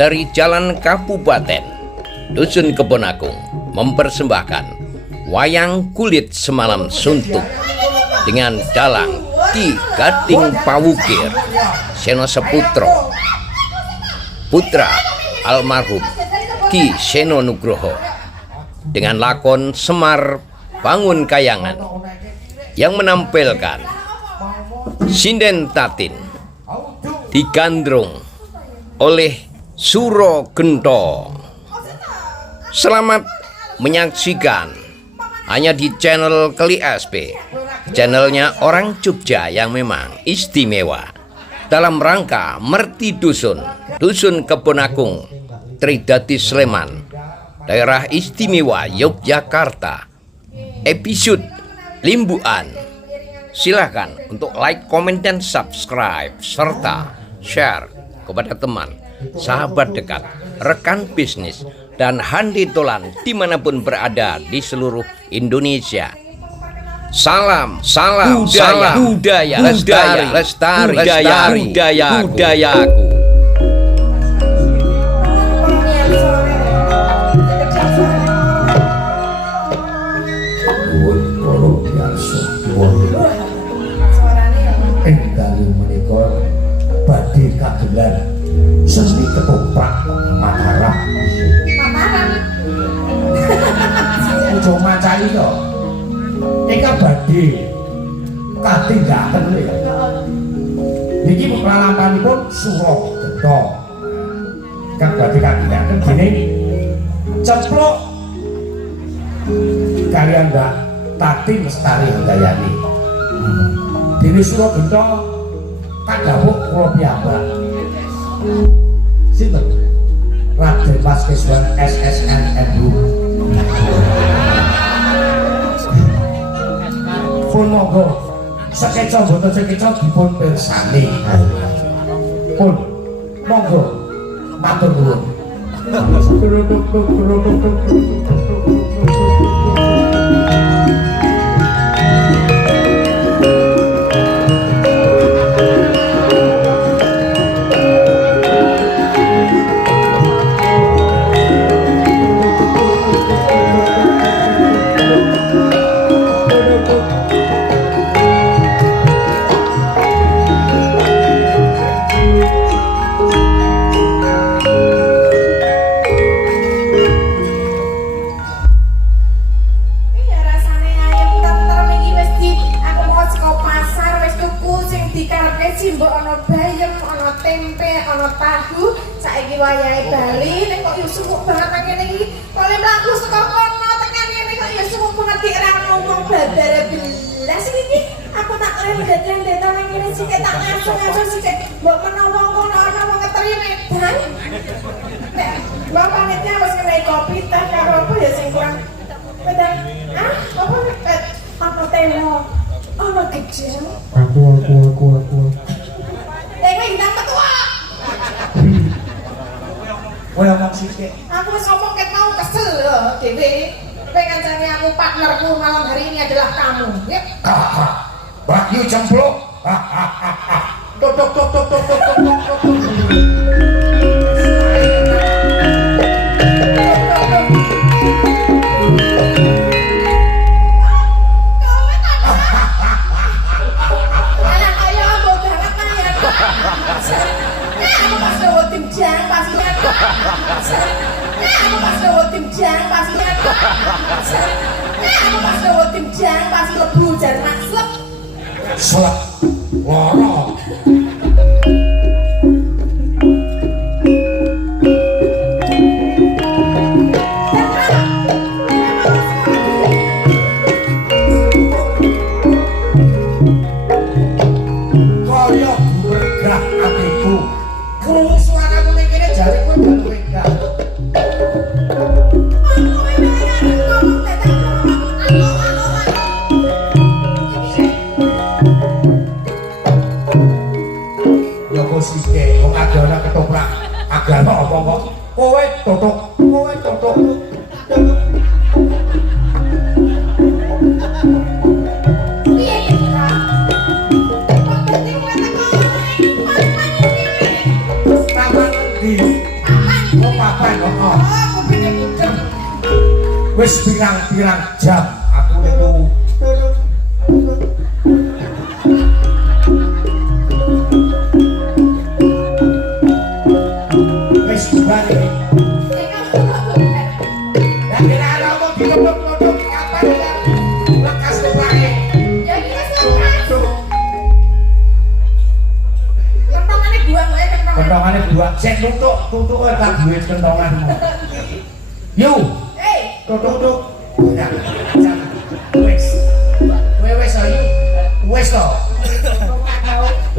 dari Jalan Kabupaten, Dusun Kebonagung mempersembahkan wayang kulit semalam suntuk dengan dalang Ki Gading Pawukir Seno Seputro, putra almarhum Ki Seno Nugroho, dengan lakon Semar Bangun Kayangan yang menampilkan Sinden Tatin digandrung oleh Suro Gento. Selamat menyaksikan hanya di channel Keli SP, channelnya orang Jogja yang memang istimewa dalam rangka Merti Dusun, Dusun Kebonagung, Tridati Sleman, Daerah Istimewa Yogyakarta, episode Limbuan. Silahkan untuk like, komen, dan subscribe serta share kepada teman, sahabat dekat, rekan bisnis, dan handi tolan dimanapun berada di seluruh Indonesia. Salam budaya, lestari budayaku. Badhe kagelar seni ketoprak Mataram. Ojo macai to. Eka badhe katindakan lho ya. Niki pralamanipun Suro Gento. Kang badhe katindakan dening ceplok kalian Mbak Tati Lestari Handayani. Dene Suro Gento kadhawuh kula piyambak. Sinten? Raden Mas Keswan SSN NU. Pun monggo sekeca boten sekeca dipun pirsani. Pun monggo matur nuwun. Saiki wayahe bali nek kok yo sumuk banget nang kene iki. Kok le mlaku saka kono tekan kene kok yo sumuk banget dik ra ngomong babare belas iki. Aku tak rendet-rendet nang kene sik tak ngaso-ngaso sik. Mbok menawa kono ana wong ngeteri medan. Mbok panetnya wis kene kopi teh karo apa ya sing kurang. Medan. Ah, apa nek apa teno? Ana kecil. Aku. Dewe ndang ketua. Kowe omong sithik. Aku wis ngomong ket mau kesel lho dhewe. Pengancane aku partnerku malam hari ini adalah kamu. Ya. Mbak Yu cempluk. Tok tok tok tok tok tok tok. Pas lebu jan maslep. Slep. Loro. Kaya bergerak atiku. Krungu suaramu ning kene jare kowe gak enggak. Sike wong adana ketoprak agama apa kok kowe totok piye apa kok? Oh, kupingnya budek. Wis pirang-pirang jam aku niku wis bali. Lah kira ana apa ditutup-tutup kapan ya? Lekas wae. Ya iki wis lekas. Kentongane buang wae kentongane. Kentongane buak sik tutuk tak duwe kentonganmu. Yu, tutuk. Wis. Kowe wis ayo. Wis to.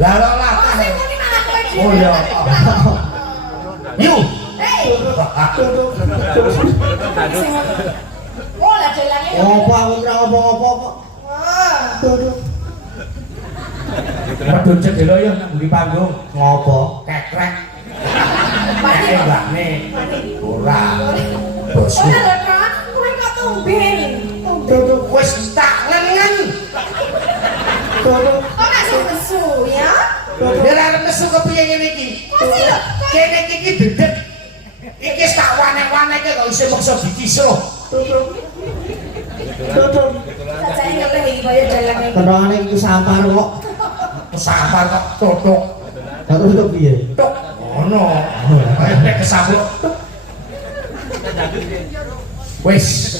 Lah lah. Oh iya. Yu. Oh, lah jalannya. Apa aku ora apa-apa kok. Medun cedelo ya nang mburi panggung. Ngopo? Kekrek. Pani Nek kok. mbakne. Ora. Bosku. Ora lho, Kak. Kowe kok tumben. Tutuk wis tak ngengen. Tutuk. Kok nek nesu ya? Biar arep nesu kepiye ngene iki. Masih lho. Kene iki dedek. Iki tak wane-waneke kok isih meksa dikisuh. Tutuk. Tutuk. Sajane ngeteh iki kaya jalannya. Kenongane iku sampar kok. Sampar kok tutuk. Kok tutuk piye? Tuk. Ono. Nek kesambut. Wis.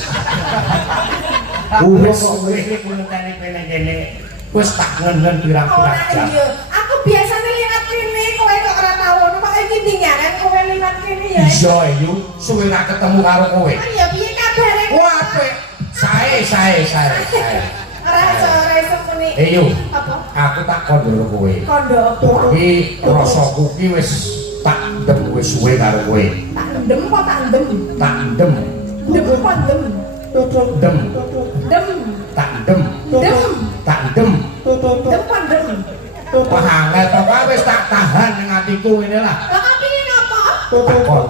Urus Kok kok wis punenteni kene wis tak ngen-ngen pirang-pirang Ora jam. iya. Aku biasanya lihat kene, kowe kok ora tau ono. Kok iki tinggalan kowe lihat kene ya. Iya, Yu, suwe ra ketemu karo kowe. Oh iya, piye kabare? Wah, apik. Sae. Ora iso muni. Yu, Apa? aku tak kondol kowe. Kondo apa? Iki rasaku ki wis tak ndem wis suwe karo kowe. Tak ndem apa tak ndem? Tak ndem, Ndem apa ndem? tutuk. ndem, Ndem. tak ndem, Ndem. tak ndem. Tutuk. Ndem apa ndem? Wah, angel pokoke wis tak tahan ning atiku ngene lah. Lah kok pingin apa? Tak kon.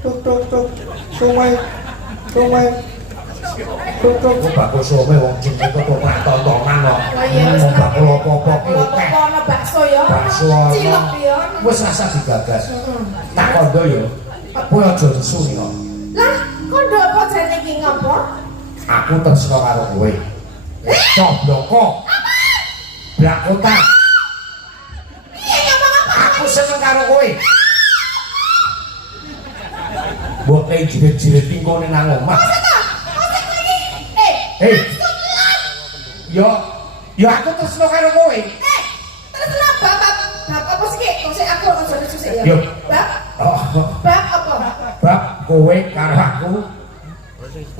Tutuk. Sumai. Tutuk. Kok bakul some wong cinta kok ora tontonan kok. Oh iya, wis Ngomong bakul apa-apa ki Kalau akeh. ono bakso ya. Bakso ana. Cilok ya. Wis rasa digagas. Heeh. Tak kondo yo. Kowe aja nesu kok. Lah, kondo apa jane iki ngopo? Aku tresno karo kowe. Cobloko. Blakota. Iya ngomong apa? Aku seneng karo kowe. Mbok kae jiret-jiret tingkone nang omah. Kok iki? Hei. Yo, aku tresno karo kowe. Terus lah bapak apa sih? Kok sik aku aja susah ya. Yo. Bab, Oh, bab apa? bab kowe karo aku.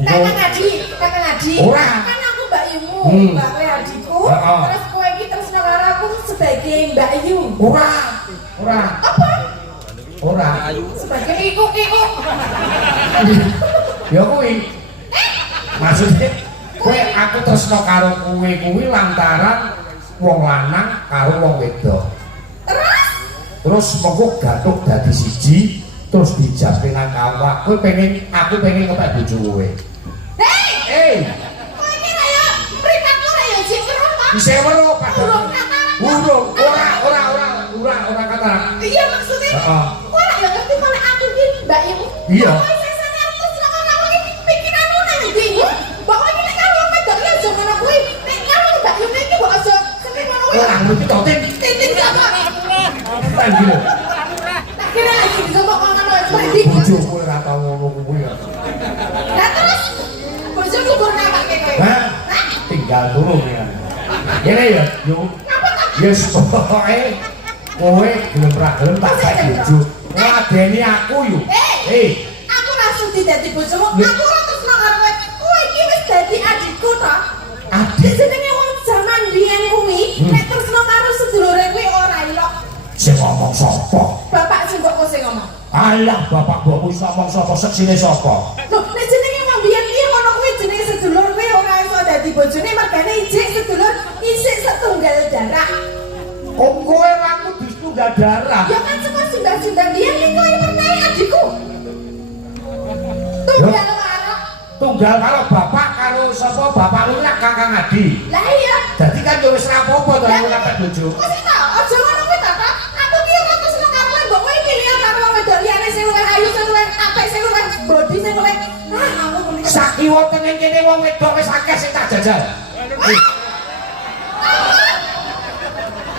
Kakak Adi. Ora. Kan aku Mbak Yumu, Hmm. Mbak kowe adikku. Heeh. Terus kowe iki terus nang karo aku sebagai Mbak Yu. Ora. Apa? Ora. Sebagai iku. Ya kuwi. Maksudnya kowe aku tresno karo kowe kuwi lantaran wong lanang karo wong wedok. Terus mengko gathuk dadi siji terus dijape nang kawak. Kowe pengen aku pengen ngepek bojo kowe. Hei, kowe iki kaya mripatmu kaya jek weruh ta? Bisa weruh Urung padahal. katarak. Urung, ora katarak. Iya maksudnya. Heeh. Kowe lak ya ngerti malah aku iki Mbak Yu. Iya. Kowe sesane terus nang aku iki pikiranmu nang ndi? Mbok kowe iki nek karo wong wedok ya aja ngono kuwi. Nek karo Mbak Yu iki mbok aja seneng ngono kuwi. Ora ngerti to, Tin. Titik apa? Kan gitu. Tak kira lagi disebut ngono kowe iki. Bojo kowe ora tau ngono kuwi ya. Lah terus bojoku gur napake kowe. Hah? Tinggal turu ya. Ngene ya, Yu. Yes, pokoke kowe gelem ra gelem tak gawe bojo. Ngladeni aku yo. Aku ra sudi dadi bojomu. Aku ora tresno karo kowe. Kowe iki wis dadi adikku ta? Adik Jenenge wong jaman biyen kuwi, nek tresno karo sedulure kuwi ora ilok. sing ngomong sapa? Bapak sing kok sing ngomong. Alah, bapak mbokmu wis ngomong sapa seksine sapa? Loh, nek jenenge wong biyen iki ngono kuwi jenenge sedulur kuwi ora iso dadi bojone mergane ijik sedulur isik setunggal darah. Kok kowe aku ditunggal darah? Ya kan saka sindah-sindah biyen iki kowe pernah adikku. Tunggal karo. Tunggal karo bapak karo sapa? Bapakmu nak Kakang Adi. Lah iya. Dadi kan yo wis ra apa-apa to aku kapek bojo. Kok sih ta? Aja ngono kuwi ta, Pak. Aku ki ora tresno karo kowe, mbok kowe iki liya karo wong wedok liyane sing luwih ayu sing luwih apik wong wedok wis akeh sing tak jajal.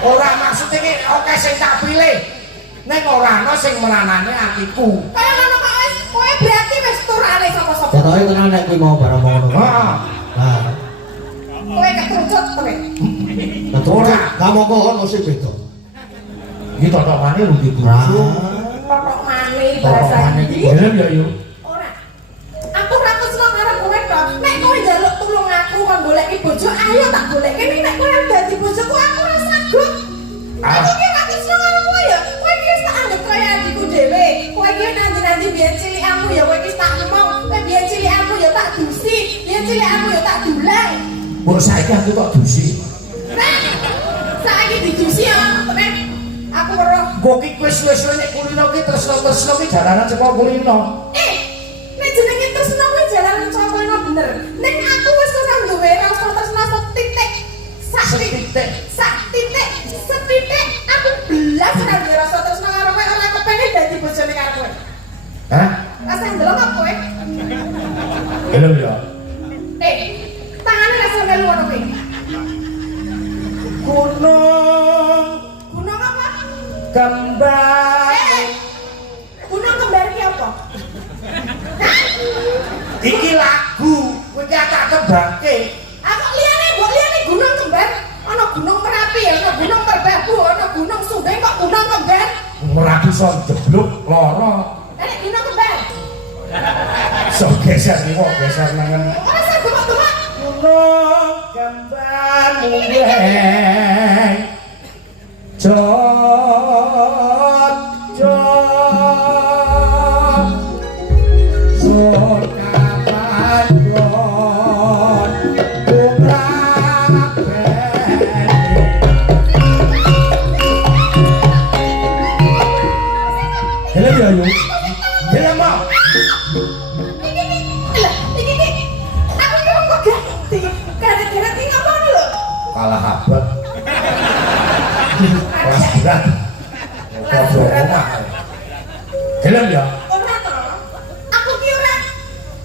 Ora maksud iki akeh sing tak pilih. Ning ora ana sing meranane atiku. Kaya ngono kok wis kowe berarti wis turane sapa-sapa. Jatoke tenan nek kuwi mau barang ngono. Heeh. Nah, Kowe ketrucut kowe. ora kamu kok ono sing beda. Iki totokane rugi Nah, bojo. Kok maneh bahasa iki. Gelem ya yo. Ora. Aku ora kesel karo kowe kok. Nek kowe njaluk tulung aku kon goleki bojo, ayo tak goleki. Nek kowe dadi bojoku aku ora sanggup. Aku ki ora kesel karo kowe ya. Kowe ki wis tak anggap kaya adikku dhewe. Kowe ki nanti biyen cilikamu ya kowe ki tak ngomong. Kowe biyen cilikamu ya tak dusi. Biyen cilikamu ya tak dulang. Mbok saiki aku kok dusi. Nah, saiki didusi ya temen. Aku weruh. Kok ki kowe suwe-suwe nek kulino ki tresno-tresno ki jalanan saka kulino. Nek jenenge tresno kuwi jalan saka kono bener. Nek aku wis ora duwe rasa tresno setitik. Setitik. Aku belas ora duwe rasa tresno karo kowe, ora kepengin dadi bojone karo kowe. Hah? Rasa ndelok apa kowe? Gelem ya. Tangane rasa melu ngono kowe. Gunung apa? Kembar. Gunung kembar ki apa? Iki lagu kowe ki tak kembangke. Aku liyane gunung kembar. Ana gunung Merapi, ana gunung Merbabu, ana gunung Sundeng kok gunung kembar. Ora bisa jeblok lara. Nek gunung kembar. So geser iki kok geser nang Ora sanggup kok tuwa. gunung kembar munggeng. Jot Sun kapan gon Gelem ya yo. Gelem mau. Iki. Aku kok ganti. Gara-gara iki ngono lho. Kalah abot. Kelas berat. Kelas berat. Gelem ya. Ora to. Aku ki ora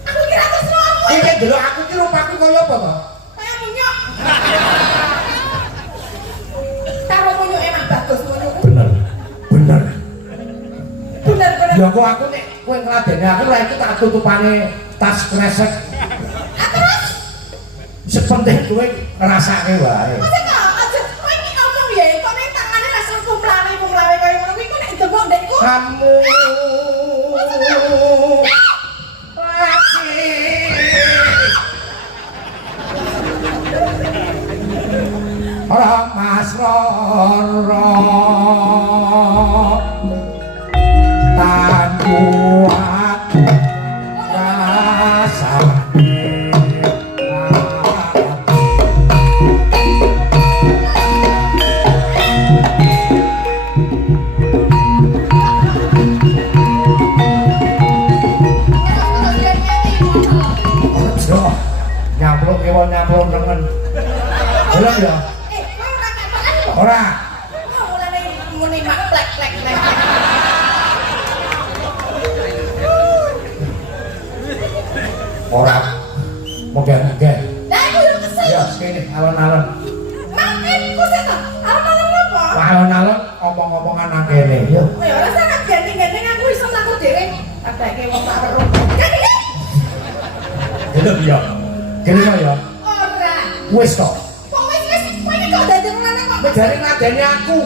tresno apa. Iki delok aku ki rupaku kaya apa to? Kaya munyuk. Karo munyuk emang bagus munyuk. Bener. Bener. Ya kok aku nek kowe ngladeni aku lha iku tak tutupane tas kresek. Terus Sepenting kowe ngrasake wae. masa kok aja kowe iki ngomong ya kok nek tangane langsung kumplane kaya ngono kuwi kok nek dengok ndekku. Kamu Ora Mas Roro tan kuat rasane Ojo nyampluk kewan nyampluk nengen. Gelem ya? Kowe ora katokan kok. Ora. Mulane muni mak plek-plek. Ora. Moga-moga. Lah aku yo kesel. Ya, kene alon-alon. Aku sih to. Alon-alon apa? Alon-alon omong-omongan nang kene. Yo. Ya ora sangat gandeng-gandeng aku iso takut dhewe. Kadake wong tak weruh. Gandeng. Gelem ya. Gelem ya. Ora. Wis to. Kok wis kowe iki kok dadi ngono kok. Kowe jare ngadeni aku.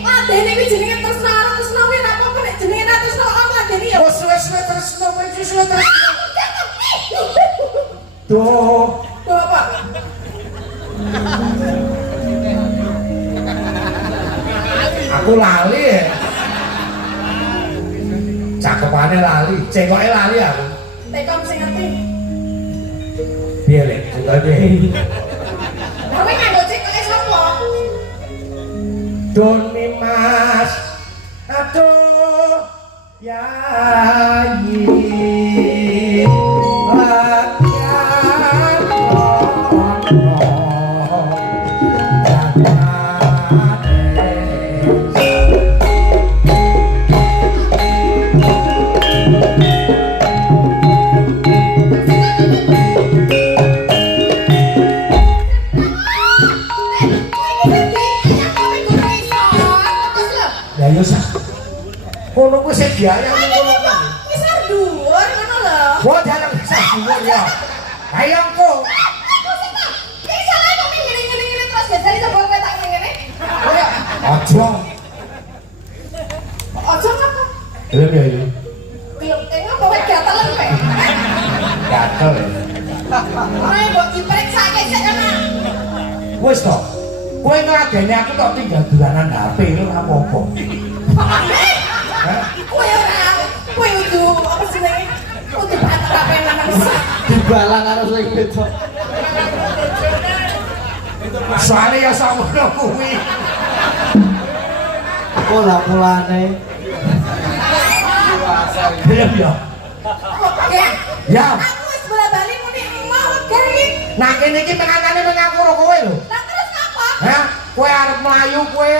Ladeni iki jenenge tresno karo tresno kuwi ora apa-apa nek jenenge ra tresno kok ladeni ya. Wes suwe-suwe tresno kowe iki suwe tresno. Duh. Tuh apa? Aku lali ya. Cakepane lali, cekoke lali aku. Tekom sing ngerti. Piye lek cekoke? Kowe nganggo cekoke sapa? Doni Mas. Aduh. Yayi. Rakyat kono. Kono kuwi sing diayang ngono kuwi. Kisar dhuwur ngono lho. Wah, jalan bisa dhuwur ya. Ayangku. Aku sih kok. Kisar ae kok ngene-ngene terus jajal coba kowe tak ngene. Ayo. Aja. Aja apa? Iya iya iya. Enggak kowe gatelan kowe. Gatel. Ayo mbok diperiksa sik ana. Wis to. Kowe ngladeni aku tok tinggal dolanan HP lho ora apa-apa. Kowe ora kowe udu apa jenenge? Udu batak apa namanya? Dibalang karo sing wedok. Soale ya sakmono kuwi. Pola-polane. Gelem ya. Ya. Ya. Aku wis bola-bali muni mau gar iki. Nah kene iki penganane nang aku karo kowe lho. Lah terus apa? Hah? Kowe arep mlayu kowe.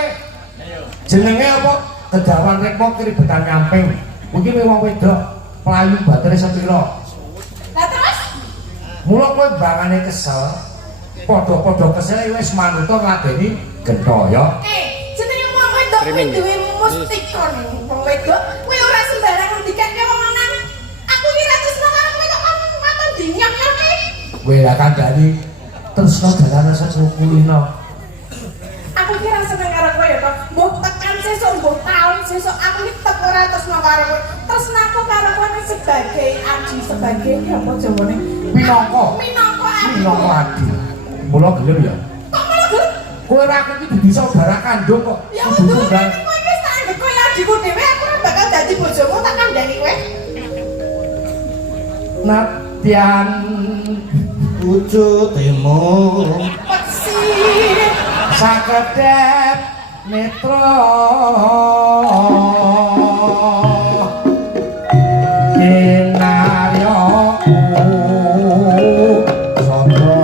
Jenenge apa? Kejawan rekmo keribetan nyamping. Iki wong wedok mlayu batere sepira. Lah terus? Mula kowe bangane kesel. Padha-padha kesel wis manuta ngladeni gento ya. Jenenge wong wedok kuwi duwe mustikon. Wong wedok kuwi ora sembarang ngendikake wong lanang. Aku iki ra tresno karo kowe kok maton dinyak kene. Kowe ra kandhani tresno dalane sekulino. Aku ki ra seneng karo kowe ya to. Mbok tekan sesuk mbok taun sesuk aku iki tetep ora tresno karo kowe. Tresnaku karo kowe sebagai adi sebagai apa jawane? Minangka. Minangka adi. Minangka adi. Mula gelem ya. Kok malah gelem? Kowe ra iki dudu saudara kandung kok. Ya Kudu udah, tunggal. kowe wis tak anggap kowe adikku dhewe, aku ora bakal dadi bojomu tak kandhani kowe. Natyan Wujudmu Peksi. sakedhep netra kinaryaku sondra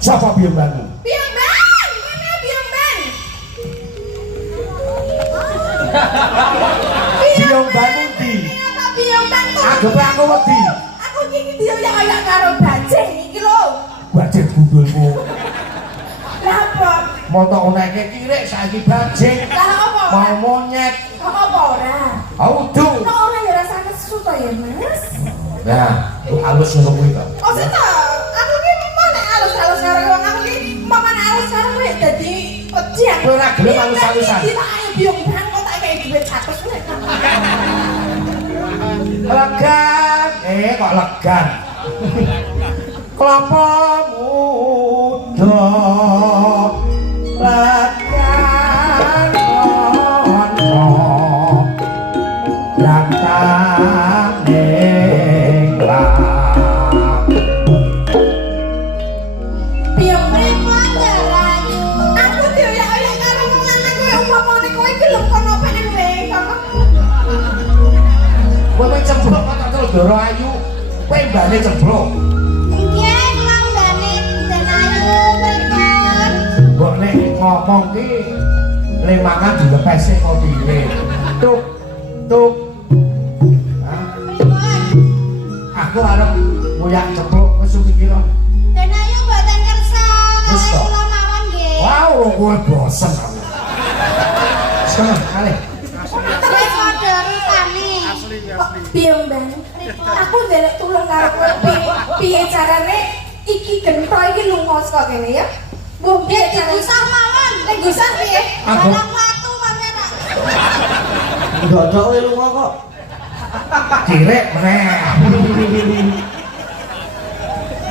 sapa biyembanmu? Biomban, mana biomban? Biyembanmu ndi? Apa biomban tuh? Agepe aku wedi. Aku iki dioyak-oyak karo bajing iki lho. Bajing gundulmu. Lah apa? Moto oneke kirik saiki bajing. Lah apa? Mau monyet. Kok apa ora? Audu. Kok ora ya rasane sesuatu ya, Mas? Nah, alus ngono kuwi to. Oh, sih ta. Aku ki mau nek alus-alus karo wong aku ki mau nek alus karo kowe dadi wedi aku. Kowe ora gelem alus-alusan. Iki tak ayo biomban kok tak kei duit 100 meneh. Legan, kok legan. Kelapa muda legan kono lantang nenglang. Biomban mandarayu. Aku dioyak-oyak karo wong lanang kowe umpamane kowe gelem kono pengen wae kok. Kowe wis cempluk kok tak Doro Ayu. Kowe mbane cempluk. Nggih, kula mbane Denayu Bekon. Mbok nek ngomong ki lemangan dilepesi kok piye. Tuk tuk. Pripun? Aku arep ngoyak cempluk wis kira. Denayu mboten kersa Wis kalih to. kula mawon nggih. Wow, kowe bosen aku. Seneng kali. Terus padha rupane. Biomban. Aku ndelok tulung karo kowe piye carane iki gento iki lunga saka kene ya. Mbok piye carane gusah mawon. Nek gusah piye? Aku- Dalam watu pancen tak. ndodok kowe lunga kok. Kirek meneh.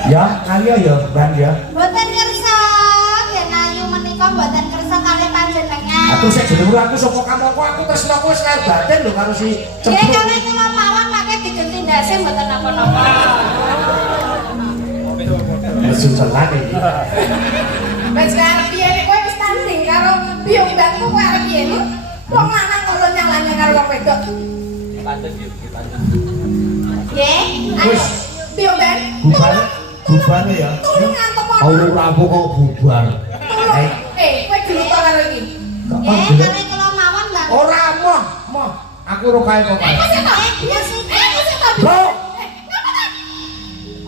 Ya, kalian ya, Bang ya. Mboten kersa Denayu menika mboten kersa kalih panjenengan. Aku sik jenengku aku sapa kamangku aku tresno kowe wis kaya batin lho karo si Nggih cempluk. kalih kula mawon mangke digenti ndase mboten napa-napa. Susulan iki. Wes arep piye nek kowe wis tanding karo biombanku kowe arep piye lho? Wong lanang kok nyalane karo wong wedok. Nggih, ayo. Wis. Biomban. Bubane ya. Tulung ngantem Auru rampung kok bubar. Kowe gelem karo iki. kali kula mawon Mbak. Ora moh. Aku ora kae kok. Iya sih. Bro.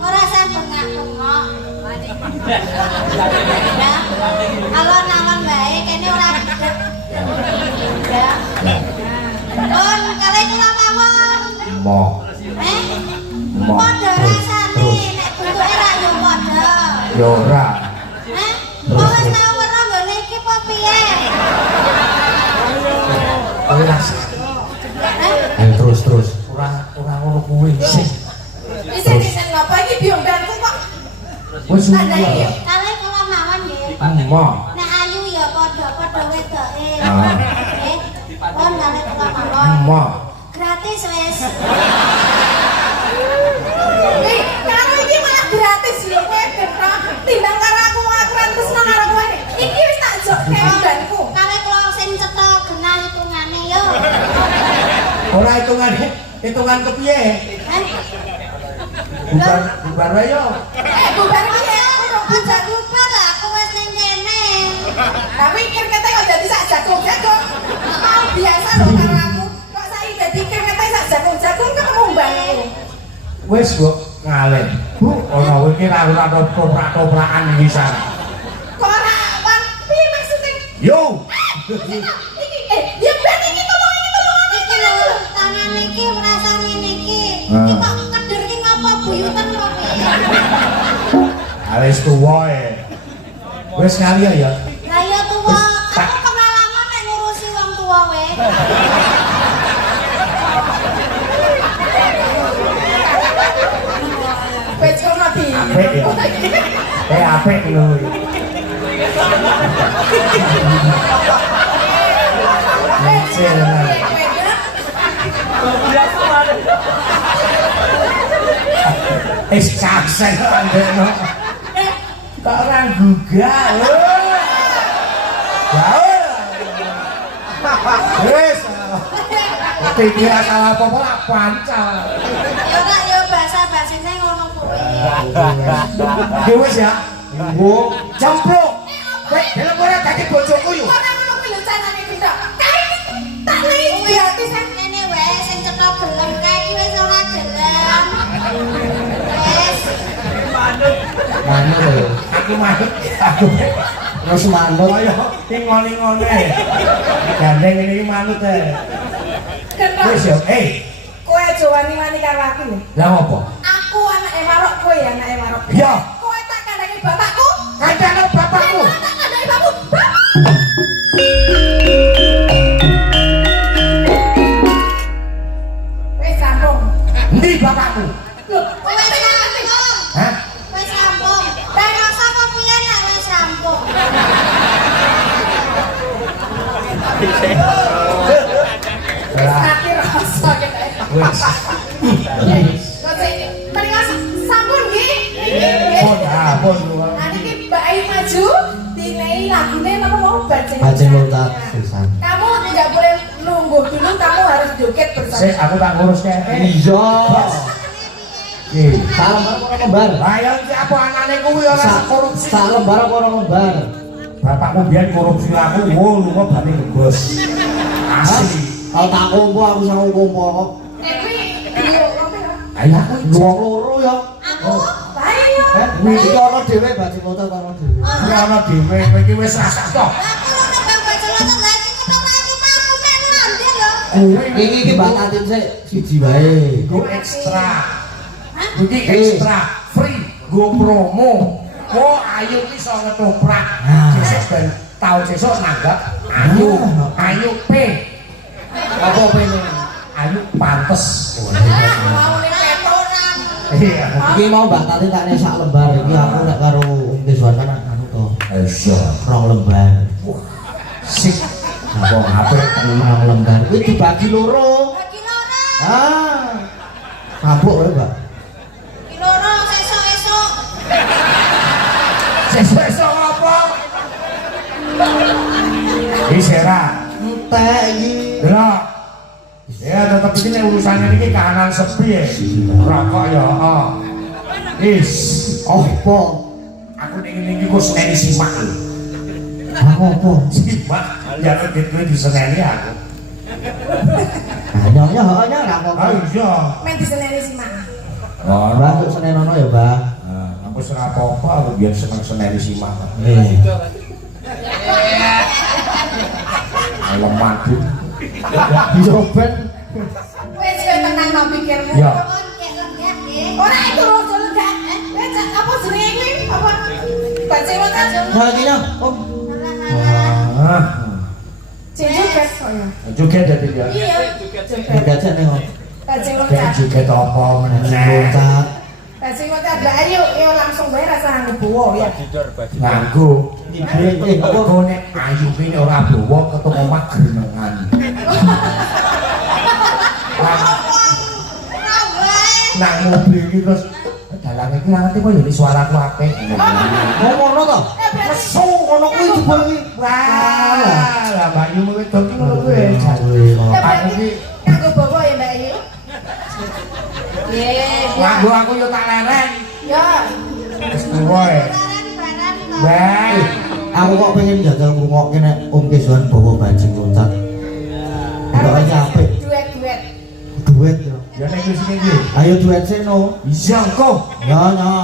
Ora saya bengak-bengok. Ya. Alon-alon bae kene ora gedhe. Ya. Pun kali kula mawon. Moh. Moh. Padha rasane nek bentuke ra yo padha. Ya ora. Kok wis tau weruh nggone iki apa piye? Ora. Terus. Ora ngono kuwi. Sing. Isen apa iki biongdanku kok. Wis Ada iki. Kali kula mawon nggih. Moh. Nek ayu ya padha-padha wedoke. Ah. Nggih. Pun kali kula mawon. Moh. Gratis wis. Karo iki malah gratis lho kowe Gerta. Timbang karo aku tresno karo kowe. Iki wis tak jok biongdanku. Kali kula sing cetha genah hitungane yo. Ora hitungan kepiye? Bubar wae yo. Bubar piye? Aja bubar lah aku wis ning kene. Tapi kirkete kok dadi sak jagung-jagung. Mau biasa lho karo aku. Kok saiki dadi kirkete sak jagung-jagung ketemu mbangku. Wis kok ngalih. Ana iki ra toprak-toprakan iki san. Kok ora wan piye maksudnya? Yo. Iki ya ben iki tolong Iki lho tangan iki merasa ngene iki. Ah. Iki kok keder ki ngapa buyutan kok piye? Wis tuwa e. Wis kali ya. Lah ya tuwa, Wis, aku pengalaman nek ngurusi wong tuwa we. Wis kok mati. Apik ya. Apik lho. Kaksen pandekno. Kok ora gugah. Gaul. Wis. Pikir salah apa ora pancal. Ya ora ya basa-basine ngono kuwi. Ki wis ya. Wo, jempluk. Kowe delok ora dadi bojoku yo. Ora ngono kuwi lho carane Gendra. Kae tak lei diati sak Kene wae sing cetha gelem kae iki wis ora gelem. Wis. Manut lho. Aku manut. Aku Terus manut. kaya ngoni-ngone. Gandeng ini iki manut e. Gendra. Wis yo, Kowe aja wani-wani karo aku lho. Lah opo? Aku anake Marok, kowe anake Marok. Iya. Kowe tak kandhani bapakku. Kandhane bapakku. Tak kandhani bapakku. Wis rampung. Endi bapakku? Lho, Wis rampung. Hah? Wis rampung. Dan rasa apa piye nek wis rampung? wis mati rasa kene. Wis. Mendingan sampun nggih. Pun. Nanti ki Mbak Ayu maju dinei lagune napa mau bajeng. Bajeng lontar pisan. Kamu tidak boleh nunggu dulu, kamu harus joget Sik bersama. aku tak ngurus kek. Iya. Iki. Salam ora lembar. Lah ya iki apa anane kuwi ora korupsi. Sak lembar apa ora lembar? Bapakku biyen korupsi aku, lunga bani ngebos. Asli. Kalau tak kumpul aku sama kumpul kok. Kuwi yo apa ya? Ayo aku Wong loro ya. Aku Bae yo. Iki ana dhewe bajing lontar ana dhewe. ora ana dhewe kowe iki wis rasa to. aku ora nebang bajeng lontar lagi ketemu aku mampu mek nanti lho. Kuwi Iki Mbak Tatin sik siji wae. go ekstra. Hah? Iki ekstra free go promo. Oh ayo ki iso ngetoprak. Sesuk ben tau sesuk nanggap ayo P. Apa pene? Ayo pantes. Mau ning petoran. Iya. Iki mau Mbak Tatin tak sak lembar iki aku nek karo Om Deswan kan anu to. Iya. Rong lembar. Sik. Apa apik rong lembar. Kuwi dibagi loro. Bagi loro. Ah. Mabuk lho, Mbak. Bagi loro sesuk-esuk. Sesuk apa? Isera. Entek iki. Delok. Ya tetep iki nek urusane iki kahanan sepi ya. Rokok ya, heeh. Is, Apa? aku ning ngene iki kok seneni simak lho. Apa? Simak. Ya gitu diseneni aku. Nyonya hanya ra kok. Ah iya. Men diseneni si Mak. Oh, Mbah untuk senenono ya, Mbah. aku ora apa-apa, aku biar seneng seneni simak. Lemah Bu. Bisa ben Wes kowe tenang no pikirmu. Ya. Kayak lega nggih. Ora itu rojo legak. Wes apa jenenge kuwi? Apa? Baca wae. hatinya, Om. Ah, Joget koyo. juga dadi ya. Iya. Enggak aja nih, Om. Baca Kayak wae. juga apa meneh. Loncat. Baca wae Mbak Ayu, yo langsung bae rasa ngebowo ya. Nganggo. Apa? Kok nek ayu ki ora bawa ketemu omah grenengan. Nang mobil iki terus dalange iki ngerti kok ya suaraku apik. Ngomongno to? Nesu ngono kuwi jebul iki. Wah, lah Mbak Yu wedok iki ngono kuwi. Aku ki Nganggo bowo ya Mbak Ayu. nganggo aku yo tak leren. Ya. Wis tuwa e. Wah, Aku kok pengen jajal ngrungokke nek Om Kesuan bawa bajing loncat. Kok aja apik. Duet-duet. Duet yo. ya nek wis iki. Ayo duet seno. Iya kok. Ya, ya.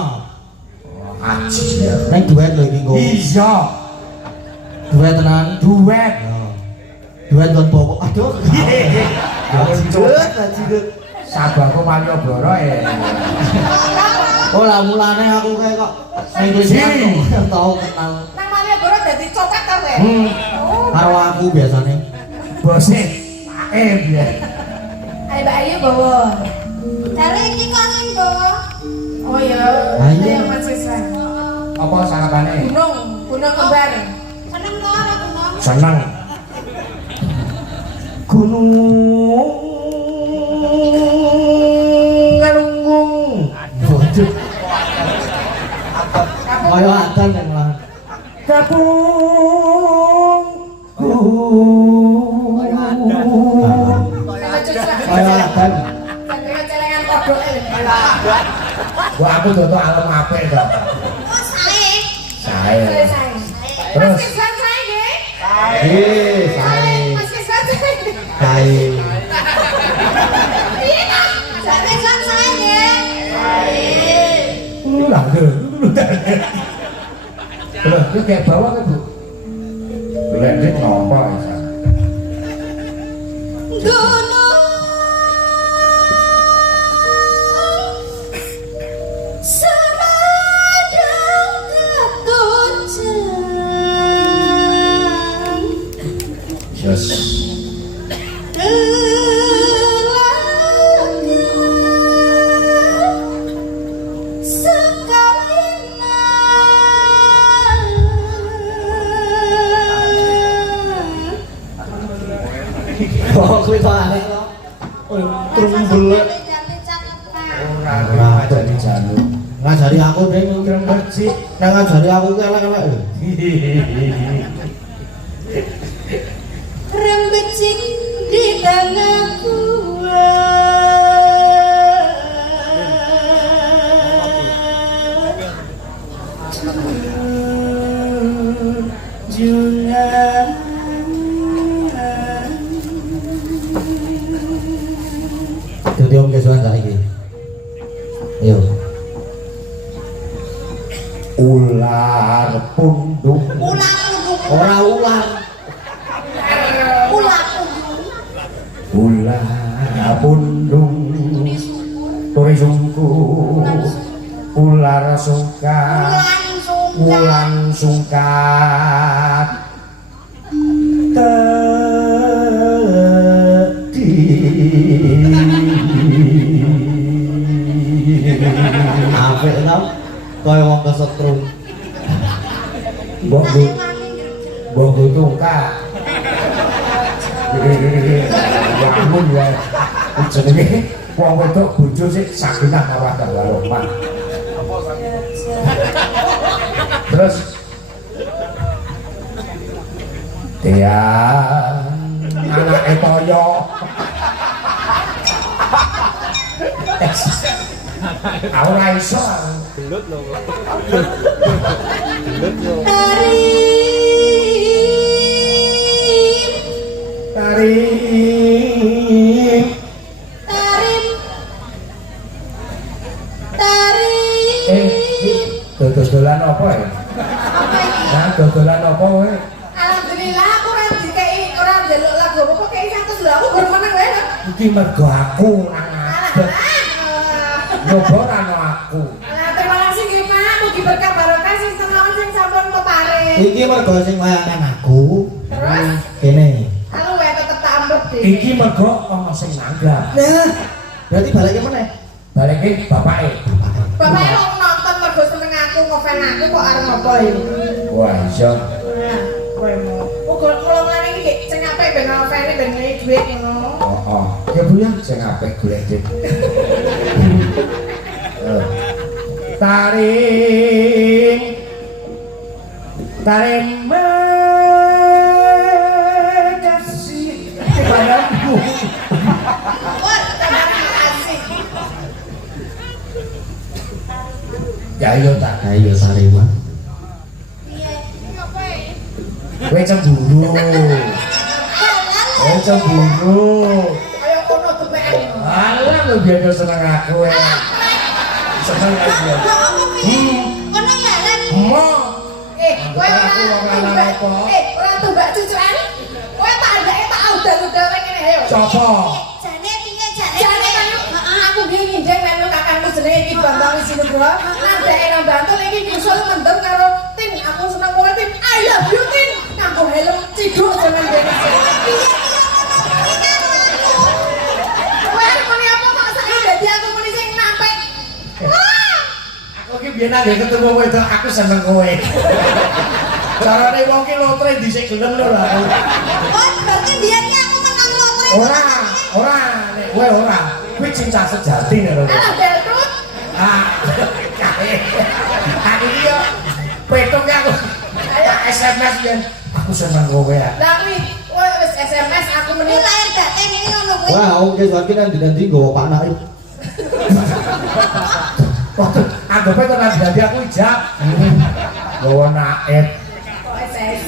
Aji ya. Nek duet lho iki, Nggo. Iya, Duet tenan. duet. Ya. Duet kon bawa. Aduh. Duet. Duet. Sabarku Malioboro e. Oh, lah mulane aku kayak kok ning Kesuan tau kenal Nang Malioboro dadi copet ta kowe? Oh. karo aku biasane. Bose. Biar. Ayo Mbak Ayu bawa. Dari iki kok sing bawa. Oh ya. Ayo. Ayo Mas Iswan. Apa sarapane? Gunung kembar. Seneng to ora gunung? Seneng. Gunung Galunggung. Waduh. Kaya adan ning lah. Kapung. Kaya adan. Kaya celengan kodok e. Wah, aku dodo alam apik to. Oh, sae. Sae. Selesai. Terus? Mas Iswan sae nggih. Sae. Mas Iswan sae. Sae. Piye ta? Sampe sak sae nggih. Lah, terus iki kayak bawah kan, Bu? Lendit nopo isa? Gunung semadang ketujuan Yes. Oh, kuwi to aneh to. Oh, trumbel. Ora jadi jaluk. Ngajari aku ding Kira becik. nek ngajari aku ki elek-elek lho. Rembecik di tengah gua. Dadi Om Kesuan saiki. Ayo. Ular pundung. Ular undung. Ora ular. Ular undung. Ular pundung. Turi sungku. Ular sungkat. Ulan sungkat. Tedi. Apik to. Kaya wong kesetrum. Mbok tungkak. Ya ampun ya. Jenenge wong wedok bojo sik sakinah mawaddah warahmah. Terus dia anake toyo. Ora iso. Dari tarim Tarim. Tarim. dodolan apa ya? Apa iki? Nah, dodolan apa kowe? Alhamdulillah aku ora dikei ora njaluk lagu apa kei 100 lho aku gur meneng wae. Iki mergo aku nang ngadeg. Nyoba ra ono aku. Nah, terima kasih nggih Pak. Mugi berkah barokah sing tenawan sing sampun peparing. Iki mergo sing wayangan aku. Terus Kene. aku wae tetep tak ambruk deh. Iki mergo ono sing nanggap. Nah, berarti baliknya meneh. Balik iki bapake. Bapaknya mau nonton mergo seneng aku ngefan aku kok arep apa iki? Wah, iya. Nah, kowe mau. Kok kula ngene iki sing apik ben ngefane ben ngene dhuwit ngono. Oh. Ya Bu ya, sing apik golek dik. Taring. Taring makasih kepadamu. Wah, terima kasih. Ya iya tak. Ayo sarima. Piye? Apa iki? Kowe cemburu. Oh cemburu. Ayo kono tumekan. Alah lu biasa seneng aku ya. Seneng aku. Apa piye? Kono ya, Ren. Mo. Kowe ora tumbak cucukan. Kowe tak andake tak udan-udan kene ayo. Copo. Jane piye jane? Jane kan aku biyen nyindeng melu kakangku jenenge iki Bambang Wisinugro. Nandake nang Bantul iki nyusul mendem karo Tin. Aku seneng kowe Tin. I love you Tin. Nganggo helm ciduk jaman dene. Kowe arep muni apa kok saiki dadi aku muni sing nampek. Aku ki biyen nang ketemu kowe itu aku seneng kowe. Carane wong ki lotre dhisik gelem lho aku. Oh, berarti biyen iki aku menang lotre. Ora, nek kowe ora. Kuwi cinta sejati lho. Ah, Beltut. Kae. Aku iki yo petung aku. Ayo SMS yen aku seneng kowe ya. Lah kuwi kowe wis SMS aku Ini meni lahir batin ini ngono kuwi. Wah, Om Keswan ki nanti nggawa Pak Naib. Waktu anggape tenan dadi aku ijak. Gawa naib. kok SMS.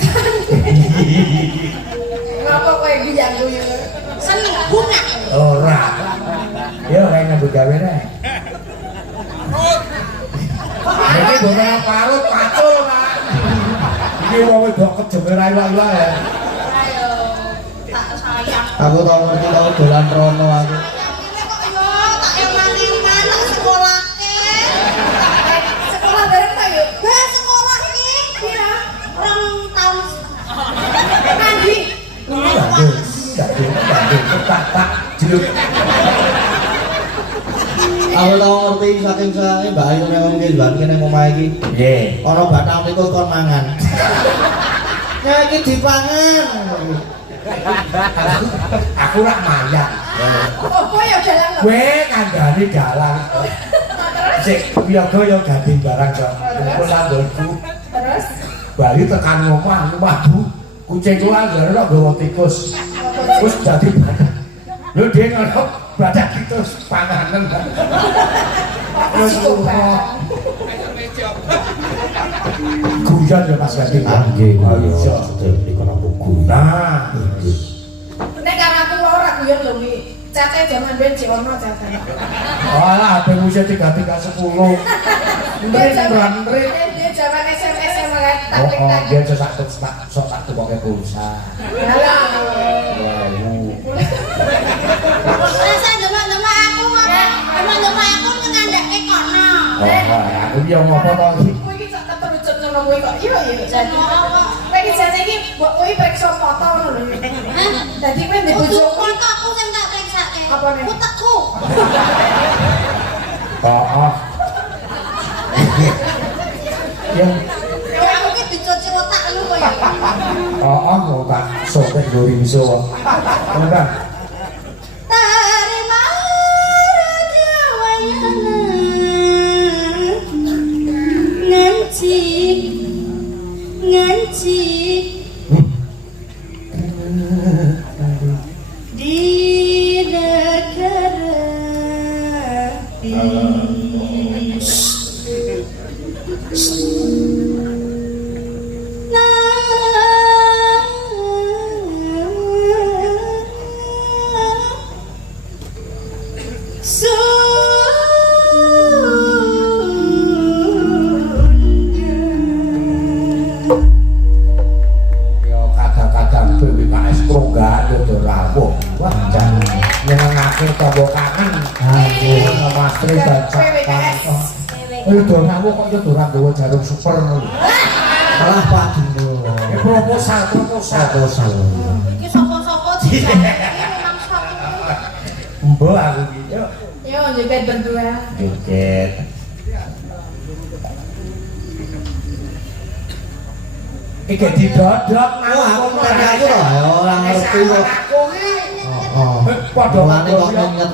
Ngapa kowe guyang-guyu? Seneng bunga. Ora. Yo kayak nyambut gawe nek. Iki bono parut pacul, Pak. Iki wong wedok kejeme ra ilang ya. Ayo. Tak sayang. Aku tau ngerti tau dolan rono aku. Sayang ini kok yo tak eman-eman tak sekolahke. Sekolah bareng ta yuk? Bah sekolah iki Pira? 2 tahun. Mandi. Tak jeluk. Aku tau ngerti saking Mbak Ayu nek Om Keswan ki nang omah iki. Nggih. Ana batang tikus kon mangan. Ya iki dipangan. Aku rak mayang. Oh, kowe ya dalang lho. Kowe kandhane dalang. Sik wiyaga ya gading barang kok. Kumpul langgonku. Terus Bali tekan omah madu. Kucingku anggere kok nggawa tikus. Wis dadi badak. Lho dhek ngono badak tikus panganan. Wis guyon ya Mas Gading. Nggih, Iya. sedaya dikono buku. Nah, nek karo aku ora guyon lho wi. Cace jaman ben jek ono cace. alah HP musuh 3310. Ndrit. Dia jaman SMS yang malah Oh, tak dia sok tak tukoke pulsa. Alah. Wow. Rasa demak-demak aku ngono. Demak-demak aku ngandake kono. Oh, aku dia ngopo to iki? Kowe iki sak keterucut ngono kowe kok. Iya iya. Jadi Apa? kowe iki jane iki mbok kowe periksa foto ngono lho. Hah? Dadi kowe ndek Kudu bojoku. foto aku sing tak periksake. Apa nih? Utekku. Oh. Ya, Ya aku ki dicuci otak lu kowe. mau tak sobek goringso. Tenan. Terima raja wayana nganci di negara ini. sing tombo kangen. Aduh. Sama Mas Tri dan Cak Kantong. Udah kamu kok yo durang gowo jarum super. Malah Pak Dino. Proposal. Proposal. Iki sapa-sapa dijak. Iki memang sapa. Mbok aku iki yo. Yo joget berdua. Joget. Iki didodok Oh, aku ngerti aku loh, ya orang ngerti kok. Aku iki Oh, padha mulane kok inget.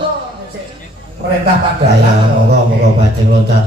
perintah pada. Ayo, moga-moga bajing loncat.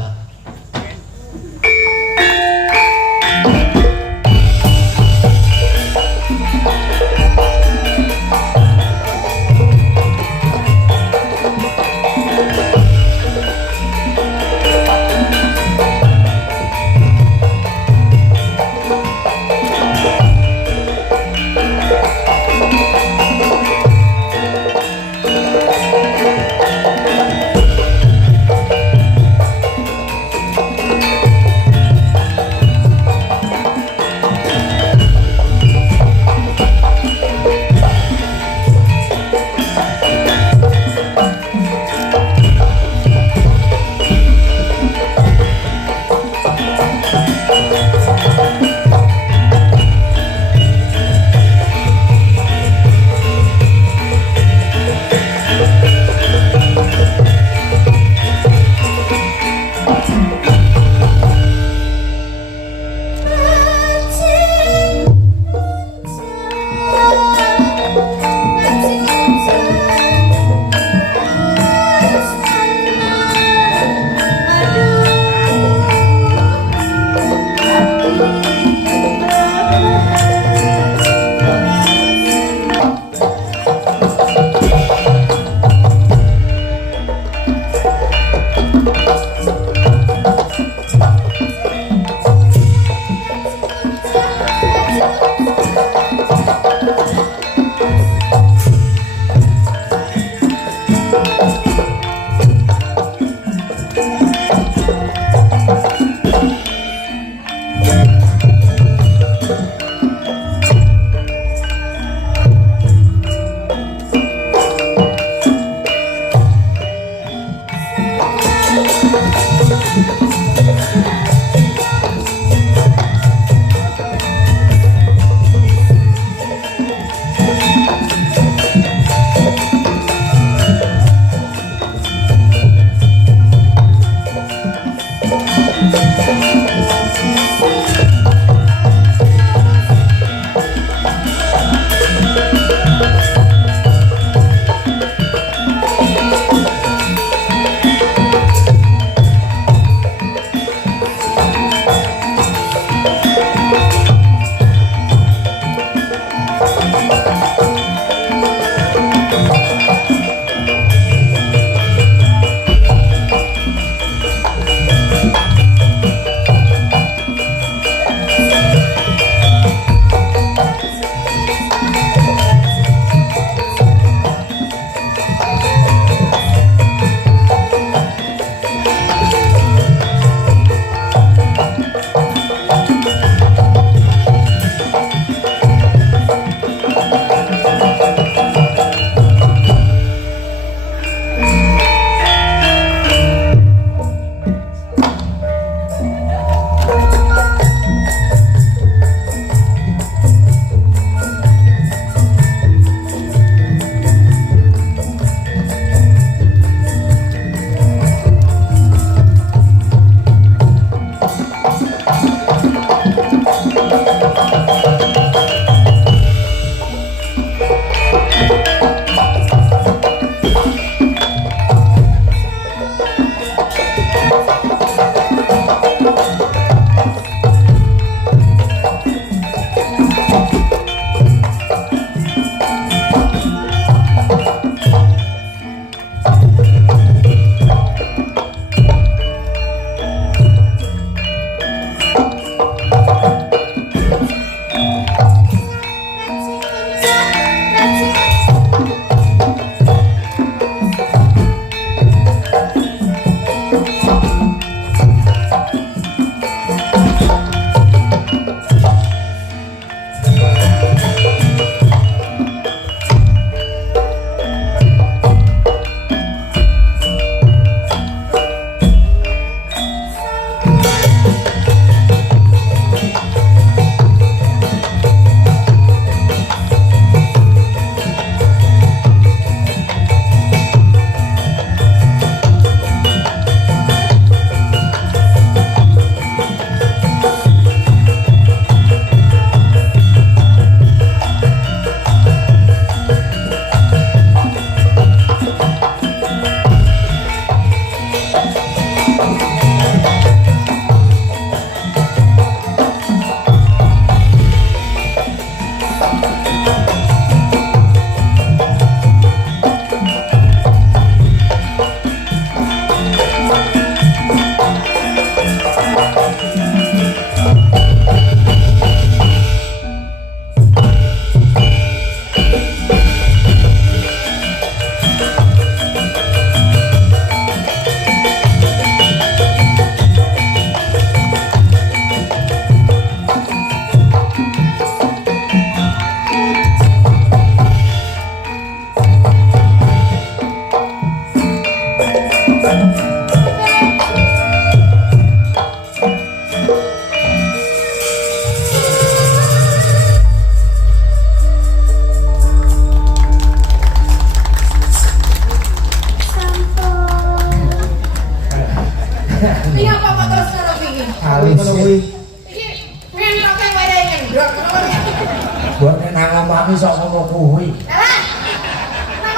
tapi sok ngono kuwi. Lah.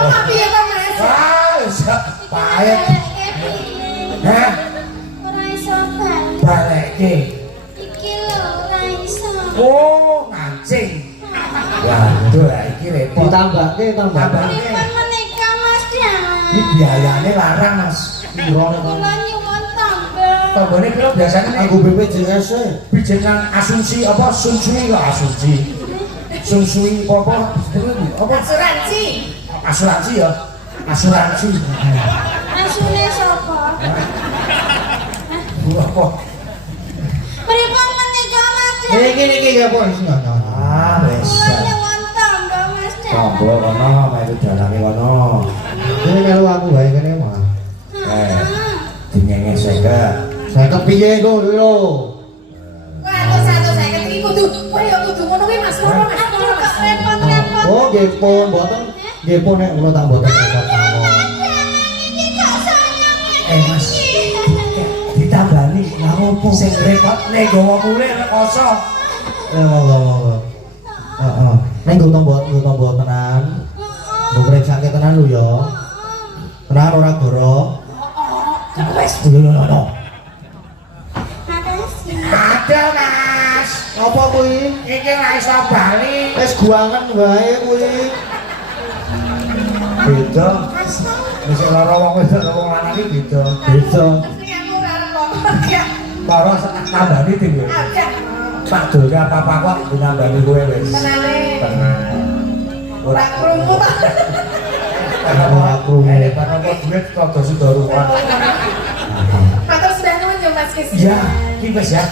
Nang piye to Mas? Ah, wis pahit. Hah? Ora iso balik. Balekke. Iki lho ora iso. Oh, ngancing. Waduh, lah iki repot. Ditambahke tambah. Pripun menika Mas Dalang? Ini biayane larang, Mas. Piro nek Kula nyuwun tambah. tombone piro biasane nek Aku BPJS e. bijenan asumsi apa sunsui kok asumsi. Sunsui apa? Apa? Asuransi. Asuransi ya. Asuransi. Asune sapa? Apa? Pripun menika Mas Dalang? Iki ya apa sing ngono. Ah, wis. Kula nyuwun tambah Mas Dalang. Tombol kono, melu dalane kono. Ini melu aku wae kene mah. Dinyenge seket. Saya kepiye kok lho. Wah, satu saya ketiki kudu, kowe ya kudu ngono kuwi Mas Loro Mas. Aduh kok repot-repot. Oh, nggih pun mboten. Nggih pun nek kula tak mboten kok mawon. Iki kok sayang. Mas. Ditambani lha opo sing repot nek gowo mulih rekoso. Monggo. Heeh. Nek nggo tombol tenan. Nggo periksake tenan lho ya. Tenan ora goro. Wis dulu no. Makasih. Ada Mas. Apa kuwi? Iki ora iso bali. Wis guangan wae kuwi. Beda. Wis lara wong wedok karo wong lanang iki beda. Beda. Mesti aku ora kok. Ya, Lara tambani tinggal. ada. Pak Dul apa-apa kok dinambani kowe wis. Tenane. Tenang. Ora krungu. Ora krungu. Nek apa duit kok do sudah ruwet. Matur sudah nuwun ya Mas Kis. Iya, iki wis ya.